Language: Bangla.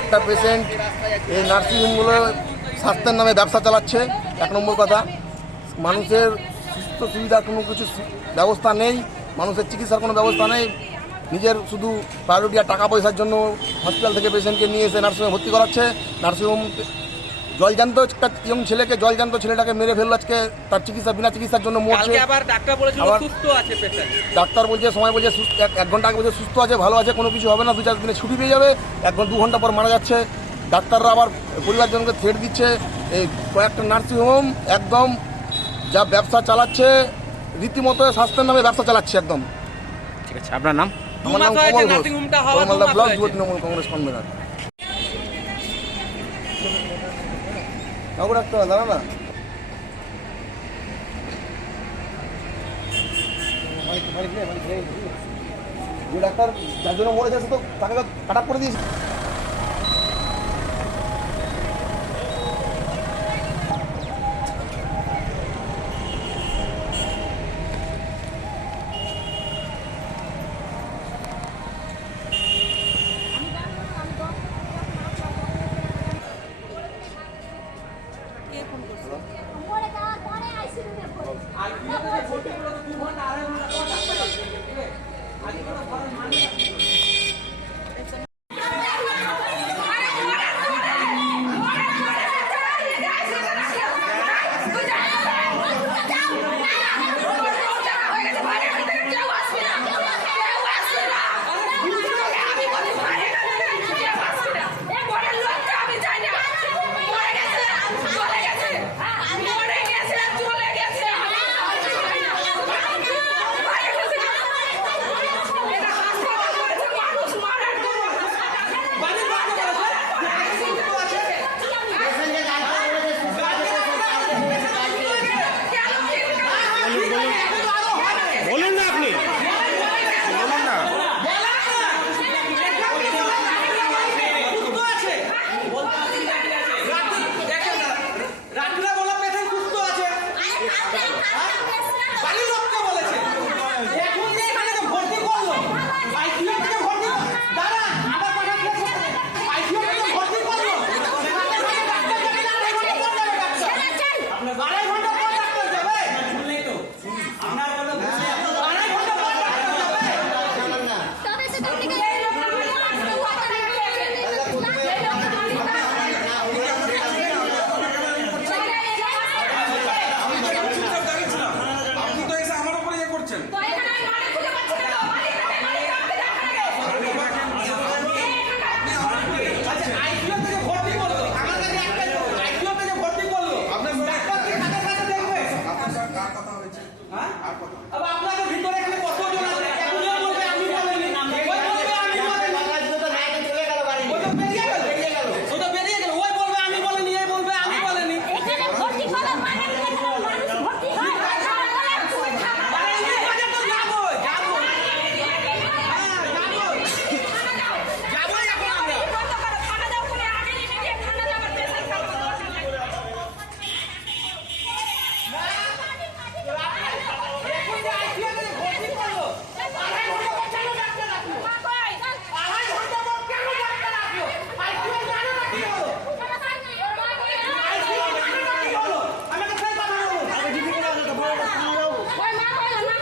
একটা পেশেন্ট এই নার্সিংহোমগুলো স্বাস্থ্যের নামে ব্যবসা চালাচ্ছে, এক নম্বর কথা। মানুষের সুস্থ সুবিধা কোনো কিছু ব্যবস্থা নেই, মানুষের চিকিৎসার কোনো ব্যবস্থা নেই। নিজের শুধু প্রায়োরিটি আর টাকা পয়সার জন্য হসপিটাল থেকে পেশেন্টকে নিয়ে এসে নার্সিংহোমে ভর্তি করাচ্ছে। নার্সিংহোম জলজান্ত একটা ইয়ং ছেলেকে জলজান্ত ছেলেটাকে মেরে ফেলল আজকে তার চিকিৎসা বিনা চিকিৎসার জন্য মরছে। আবার ডাক্তার বলেছিল সুস্থ আছে পেশেন্ট। ডাক্তার বলছে সময় বলছে এক- ঘণ্টা আগে বলছে সুস্থ আছে ভালো আছে কোনো কিছু হবে না দু চার দিনে ছুটি পেয়ে যাবে এক ঘণ্টা দু ঘণ্টা পর মারা যাচ্ছে। ডাক্তাররা আবার পরিবারজনকে থ্রেট দিচ্ছে এই কয়েকটা নার্সিংহোম একদম যা ব্যবসা চালাচ্ছে রীতিমতো স্বাস্থ্যের নামে ব্যবসা চালাচ্ছে একদম। ঠিক আছে আপনার নাম? আমার নাম কমল ঘোষ। তৃণমূল কংগ্রেস কনভেনার। কাউকে রাখতে হবে দাঁড়া না। ডাক্তার যার জন্য মরেছে তো তাকে কাট করে দিয়েছে পরে যাওয়ার পরে আইসিইউতে ভর্তি বলুন না আপনি বলুন না সুস্থ আছে দেখেন না রাত্রিরা বলা পেশেন্ট সুস্থ আছে বাড়ির লোককে বলেছে এখন যে এখানে যে ভর্তি করল। আইসিইউ থেকে ভর্তি দাঁড়া আমার কথা শেষ হতে দে। আইসিইউ থেকে ভর্তি করল আড়াই ঘণ্টা পর ডাক্তার যাবে আড়াই ঘণ্টা পর ডাক্তার যাবে তবে সে তুমি কে আপনি তো এসে আমার উপরে ইয়ে করছেন আইসিইউ থেকে ভর্তি করল আমার কাছে একটাই কথা, আইসিইউ থেকে ভর্তি করল ডাক্তার কি সাথে সাথে দেখবে হ্যাঁ? আবার আপনাদের ভিতরে এখানে কতজন আছে? একজনও বলবে আমি বলিনি। ওই বলবে আমি বলিনি। ও তো বেরিয়ে গেল। ও তো বেরিয়ে গেল। ওই বলবে আমি বলিনি, এই বলবে আমি বলিনি। এখানে ভর্তি করা মানে এখানে মানুষ ভর্তি হয় আরে এই কাজে তো যাবোই, যাব। হ্যাঁ, যাবোই। যাবোই এখন আমরা। এখন যে ICU থেকে ভর্তি করল, আড়াই ঘণ্টা পর কেন ডাক্তার রাখল? আড়াই ঘণ্টা পর কেন ডাক্তার রাখল? ICU এর মানেটা কি হলো? ICU এর মানেটা কি হলো? আমাকে সেই কথা বলুন। ICU এর মানেটা কি হলো? ডাক্তার রাখল দু ঘণ্টা, আড়াই ঘণ্টা পর আমরা খুঁজবো। উপর থেকে নিচে, নিচে থেকে উপরে। আগে ICU